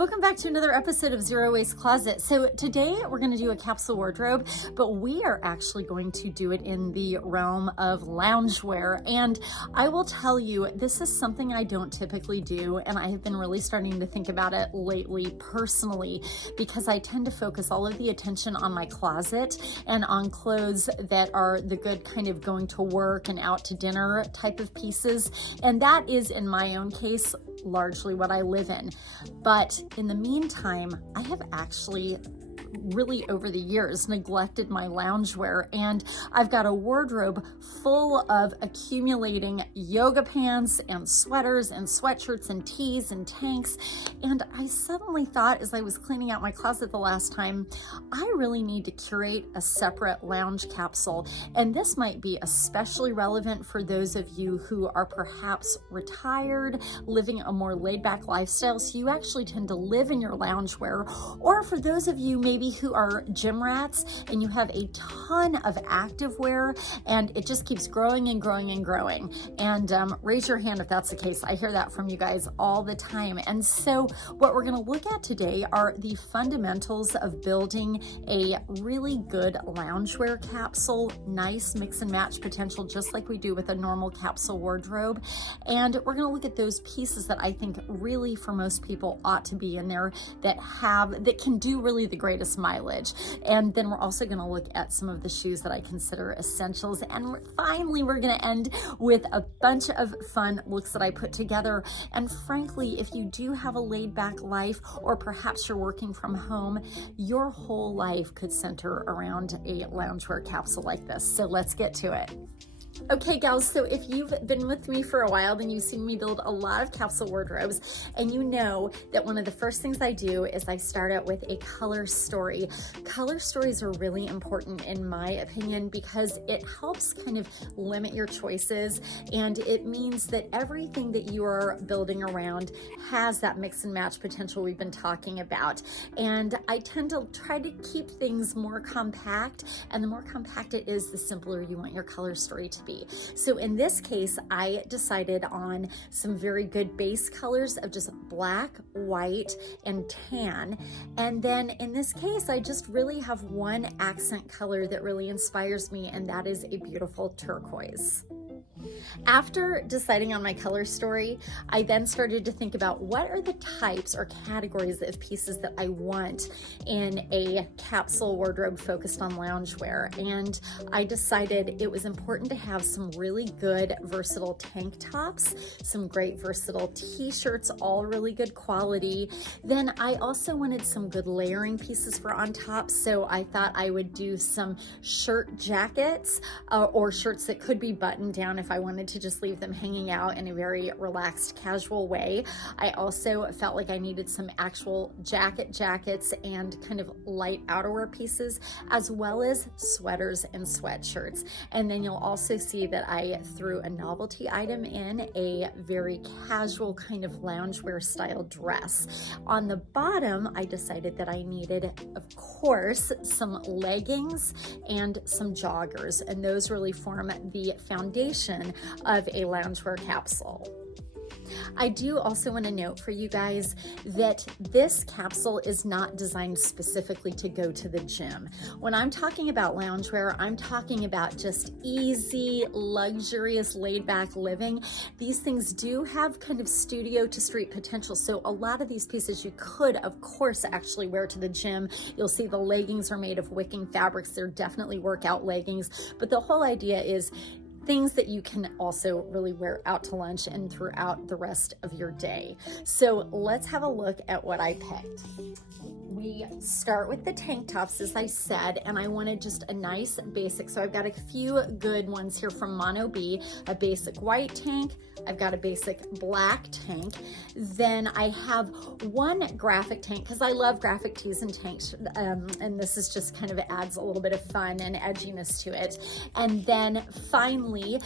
welcome back to another episode of Zero Waste Closet. So today we're going to do a capsule wardrobe, but we are actually going to do it in the realm of loungewear. And I will tell you, this is something I don't typically do, and I have been really starting to think about it lately personally, because I tend to focus all of the attention on my closet and on clothes that are the good kind of going to work and out to dinner type of pieces. And that is, in my own case, largely what I live in. But in the meantime, I have actually really over the years neglected my loungewear, and I've got a wardrobe full of accumulating yoga pants and sweaters and sweatshirts and tees and tanks. And I suddenly thought, as I was cleaning out my closet the last time, I really need to curate a separate lounge capsule. And this might be especially relevant for those of you who are perhaps retired, living a more laid-back lifestyle, so you actually tend to live in your loungewear, or for those of you maybe who are gym rats and you have a ton of activewear and it just keeps growing and growing and growing. And raise your hand if that's the case. I hear that from you guys all the time. And so what we're going to look at today are the fundamentals of building a really good loungewear capsule, nice mix and match potential, just like we do with a normal capsule wardrobe. And we're going to look at those pieces that I think really for most people ought to be in there, that can do really the greatest mileage. And then we're also going to look at some of the shoes that I consider essentials. And finally, we're going to end with a bunch of fun looks that I put together. And frankly, if you do have a laid back life, or perhaps you're working from home, your whole life could center around a loungewear capsule like this. So let's get to it. Okay, gals, so if you've been with me for a while, then you've seen me build a lot of capsule wardrobes, and you know that one of the first things I do is I start out with a color story. Color stories are really important in my opinion because it helps kind of limit your choices, and it means that everything that you are building around has that mix and match potential we've been talking about. And I tend to try to keep things more compact, and the more compact it is, the simpler you want your color story to be. So in this case, I decided on some very good base colors of just black, white, and tan. And then in this case, I just really have one accent color that really inspires me, and that is a beautiful turquoise. After deciding on my color story, I then started to think about what are the types or categories of pieces that I want in a capsule wardrobe focused on loungewear. And I decided it was important to have some really good versatile tank tops, some great versatile t-shirts, all really good quality. Then I also wanted some good layering pieces for on top. So I thought I would do some shirt jackets or shirts that could be buttoned down if I wanted to just leave them hanging out in a very relaxed, casual way. I also felt like I needed some actual jackets and kind of light outerwear pieces, as well as sweaters and sweatshirts. And then you'll also see that I threw a novelty item in, a very casual kind of loungewear style dress. On the bottom, I decided that I needed, of course, some leggings and some joggers, and those really form the foundation of a loungewear capsule. I do also want to note for you guys that this capsule is not designed specifically to go to the gym. When I'm talking about loungewear, I'm talking about just easy, luxurious, laid-back living. These things do have kind of studio to street potential, so a lot of these pieces you could, of course, actually wear to the gym. You'll see the leggings are made of wicking fabrics. They're definitely workout leggings, but the whole idea is things that you can also really wear out to lunch and throughout the rest of your day. So let's have a look at what I picked. We start with the tank tops, as I said, and I wanted just a nice basic. So I've got a few good ones here from Mono B, a basic white tank. I've got a basic black tank. Then I have one graphic tank because I love graphic tees and tanks. And this is just kind of adds a little bit of fun and edginess to it. And then finally,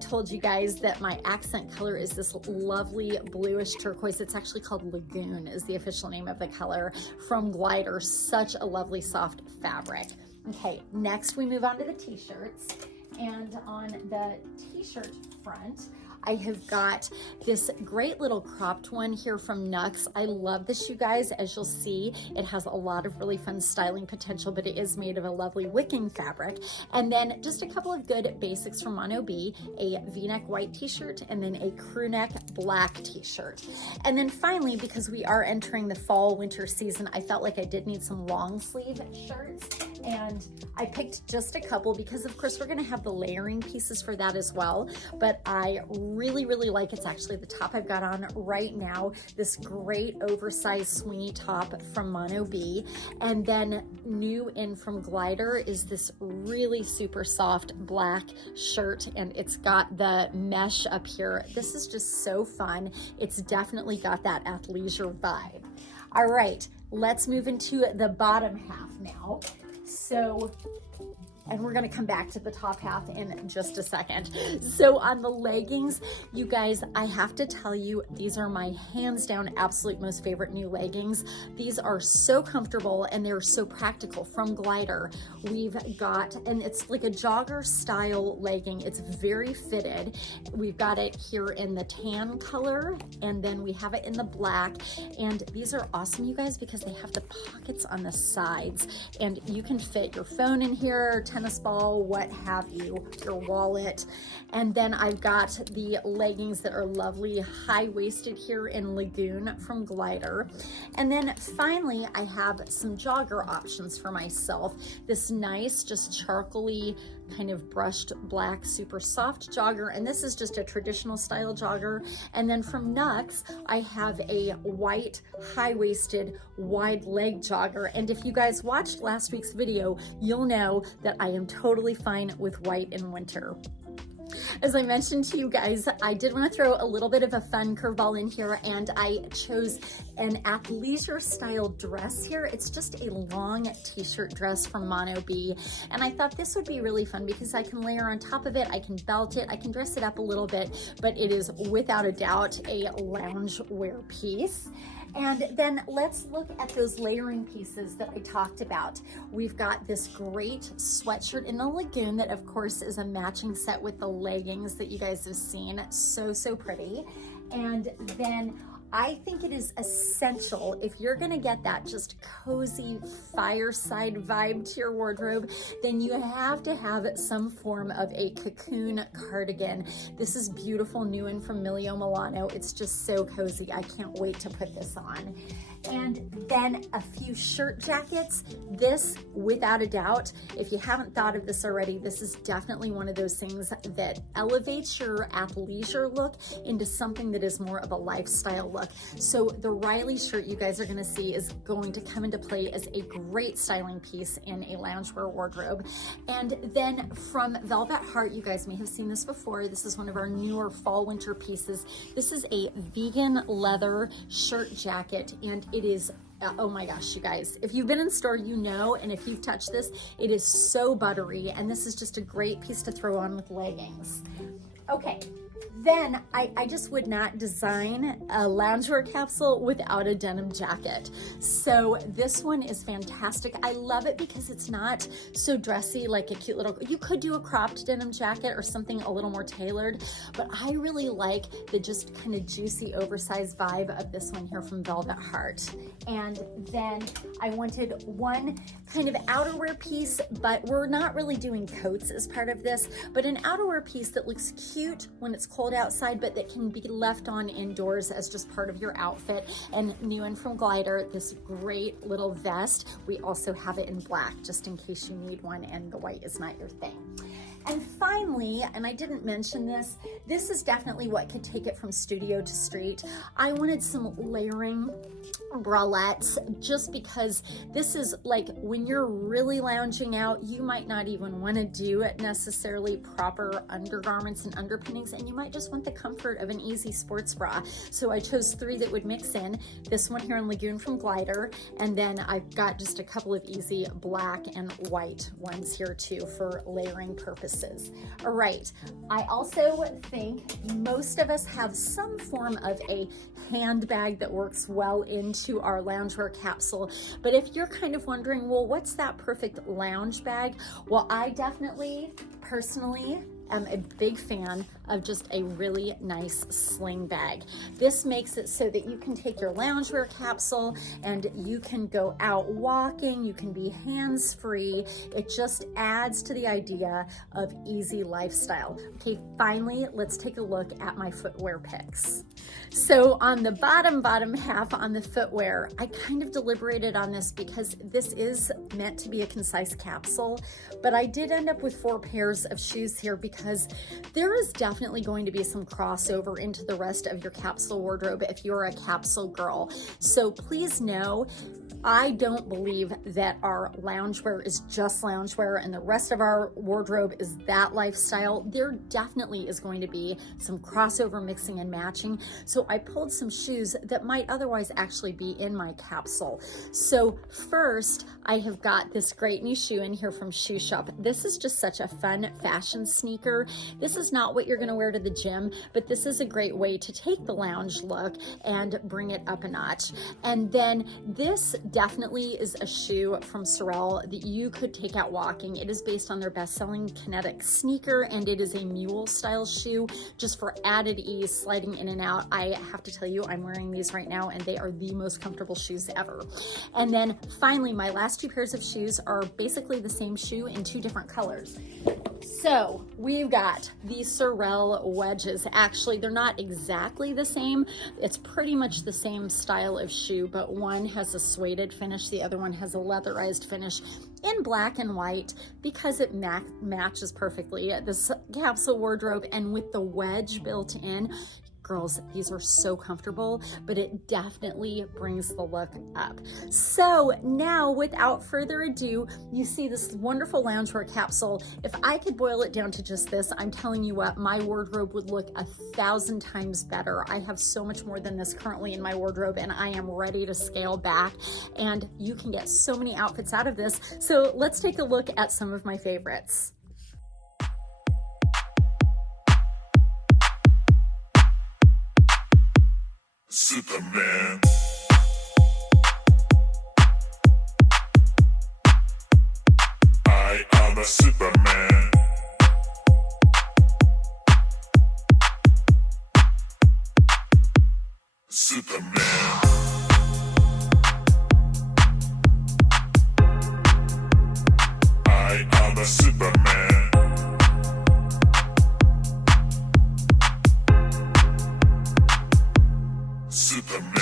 told you guys that my accent color is this lovely bluish turquoise. It's actually called Lagoon is the official name of the color, from Glider. Such a lovely soft fabric. Okay, next we move on to the t-shirts. And on the t-shirt front, I have got this great little cropped one here from Nux. I love this, you guys. As you'll see, it has a lot of really fun styling potential, but it is made of a lovely wicking fabric. And then just a couple of good basics from Mono B, a V-neck white t-shirt, and then a crew neck black t-shirt. And then finally, because we are entering the fall winter season, I felt like I did need some long sleeve shirts, and I picked just a couple because of course we're gonna have the layering pieces for that as well. But I really like, it's actually the top I've got on right now, this great oversized swinging top from Mono B. And then new in from Glider is this really super soft black shirt, and it's got the mesh up here. This is just so fun. It's definitely got that athleisure vibe. All right, let's move into the bottom half now. So, and we're gonna come back to the top half in just a second. So on the leggings, you guys, I have to tell you, these are my hands down absolute most favorite new leggings. These are so comfortable and they're so practical from Glider. We've got, and it's like a jogger style legging. It's very fitted. We've got it here in the tan color, and then we have it in the black. And these are awesome, you guys, because they have the pockets on the sides, and you can fit your phone in here, tennis ball, what have you, your wallet. And then I've got the leggings that are lovely high-waisted here in Lagoon from Glider. And then finally, I have some jogger options for myself. This nice, just charcoaly, kind of brushed black, super soft jogger. And this is just a traditional style jogger. And then from Nux, I have a white, high-waisted, wide leg jogger. And if you guys watched last week's video, you'll know that I am totally fine with white in winter. As I mentioned to you guys, I did want to throw a little bit of a fun curveball in here, and I chose an athleisure style dress here. It's just a long t-shirt dress from Mono B, and I thought this would be really fun because I can layer on top of it, I can belt it, I can dress it up a little bit, but it is without a doubt a loungewear piece. And then let's look at those layering pieces that I talked about. We've got this great sweatshirt in the Lagoon that of course is a matching set with the leggings that you guys have seen. So pretty. And then I think it is essential, if you're gonna get that just cozy fireside vibe to your wardrobe, then you have to have some form of a cocoon cardigan. This is beautiful, new in from Milio Milano. It's just so cozy. I can't wait to put this on. And then a few shirt jackets. This, without a doubt, if you haven't thought of this already, this is definitely one of those things that elevates your athleisure look into something that is more of a lifestyle look. So the Riley shirt you guys are gonna see is going to come into play as a great styling piece in a loungewear wardrobe. And then from Velvet Heart, you guys may have seen this before. This is one of our newer fall winter pieces. This is a vegan leather shirt jacket, and it is, oh my gosh, you guys, if you've been in store, you know, and if you've touched this, it is so buttery, and this is just a great piece to throw on with leggings. Okay. Then I just would not design a loungewear capsule without a denim jacket. So this one is fantastic. I love it because it's not so dressy, like a cute little, you could do a cropped denim jacket or something a little more tailored, but I really like the just kind of juicy, oversized vibe of this one here from Velvet Heart. And then I wanted one kind of outerwear piece, but we're not really doing coats as part of this, but an outerwear piece that looks cute when it's cold outside, but that can be left on indoors as just part of your outfit. And new in from Glider, this great little vest. We also have it in black, just in case you need one and the white is not your thing. And finally, and I didn't mention this, this is definitely what could take it from studio to street. I wanted some layering bralettes, just because this is like when you're really lounging out, you might not even want to do it necessarily proper undergarments and underpinnings, and you might just want the comfort of an easy sports bra. So I chose three that would mix in. This one here in Lagoon from Glider, and then I've got just a couple of easy black and white ones here too for layering purposes. All right, I also think most of us have some form of a handbag that works well into our loungewear capsule. But if you're kind of wondering, well, what's that perfect lounge bag? Well, I definitely, personally, am a big fan of just a really nice sling bag. This makes it so that you can take your loungewear capsule and you can go out walking, you can be hands-free. It just adds to the idea of easy lifestyle. Okay, finally, let's take a look at my footwear picks. So on the bottom half on the footwear, I kind of deliberated on this because this is meant to be a concise capsule, but I did end up with 4 pairs of shoes here because there is definitely going to be some crossover into the rest of your capsule wardrobe if you're a capsule girl. So please know, I don't believe that our loungewear is just loungewear and the rest of our wardrobe is that lifestyle. There definitely is going to be some crossover mixing and matching. So I pulled some shoes that might otherwise actually be in my capsule. So first, I have got this great new shoe in here from Shoe Shop. This is just such a fun fashion sneaker. This is not what you're gonna wear to the gym, but this is a great way to take the lounge look and bring it up a notch. And then this definitely is a shoe from Sorel that you could take out walking. It is based on their best-selling Kinetic sneaker, and it is a mule style shoe just for added ease sliding in and out. I have to tell you, I'm wearing these right now and they are the most comfortable shoes ever. And then finally, my last 2 pairs of shoes are basically the same shoe in 2 different colors. So we've got the Sorel wedges. Actually, they're not exactly the same. It's pretty much the same style of shoe, but one has a suede finish, the other one has a leatherized finish in black and white because it matches perfectly this capsule wardrobe. And with the wedge built in, girls, these are so comfortable, but it definitely brings the look up. So now, without further ado, you see this wonderful loungewear capsule. If I could boil it down to just this, I'm telling you what, my wardrobe would look 1,000 times better. I have so much more than this currently in my wardrobe, and I am ready to scale back, and you can get so many outfits out of this. So let's take a look at some of my favorites. Superman. I am a Superman. Superman. I am a Superman. Superman.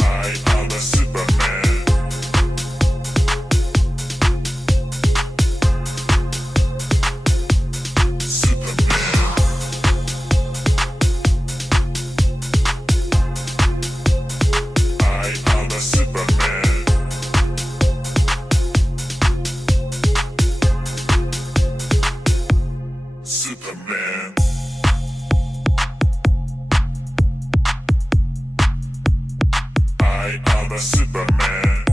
I am a Superman. Superman. I am a Superman. Superman. I am a Superman.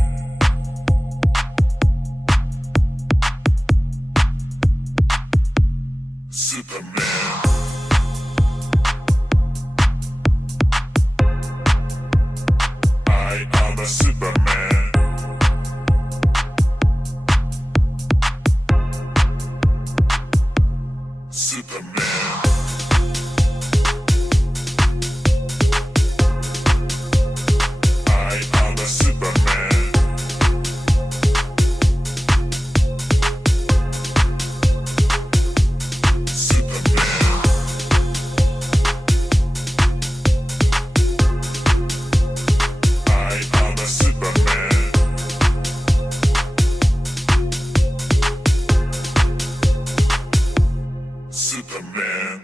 Superman. I am a Superman. Superman. I am a Superman. Superman. I am a Superman. Superman.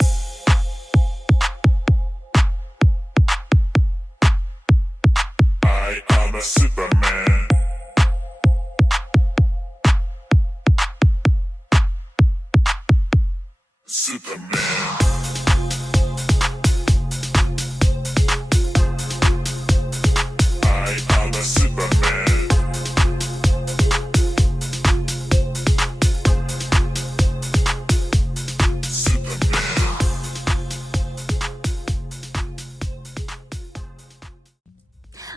I am a Superman. Superman. I am a Superman. Superman.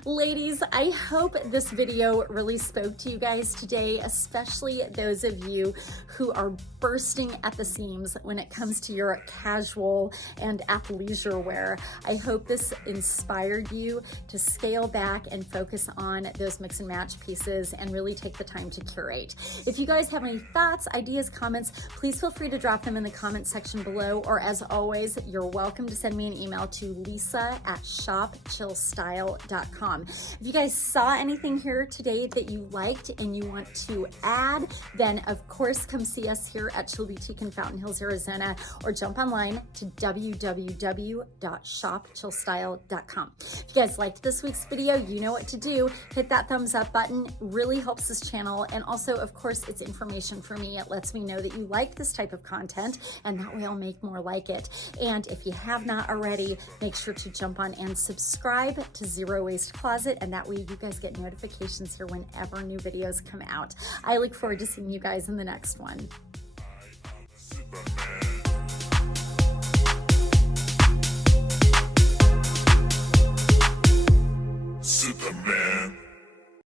Ladies, I hope this video really spoke to you guys today, especially those of you who are bursting at the seams when it comes to your casual and athleisure wear. I hope this inspired you to scale back and focus on those mix and match pieces and really take the time to curate. If you guys have any thoughts, ideas, comments, please feel free to drop them in the comment section below, or as always, you're welcome to send me an email to lisa@shopchillstyle.com. If you guys saw anything here today that you liked and you want to add, then of course come see us here at Chill Boutique in Fountain Hills, Arizona, or jump online to www.shopchillstyle.com. If you guys liked this week's video, you know what to do. Hit that thumbs up button. It really helps this channel, and also of course it's information for me. It lets me know that you like this type of content, and that way I'll make more like it. And if you have not already, make sure to jump on and subscribe to Zero Waste Closet, and that way you guys get notifications here whenever new videos come out. I look forward to seeing you guys in the next one. Superman.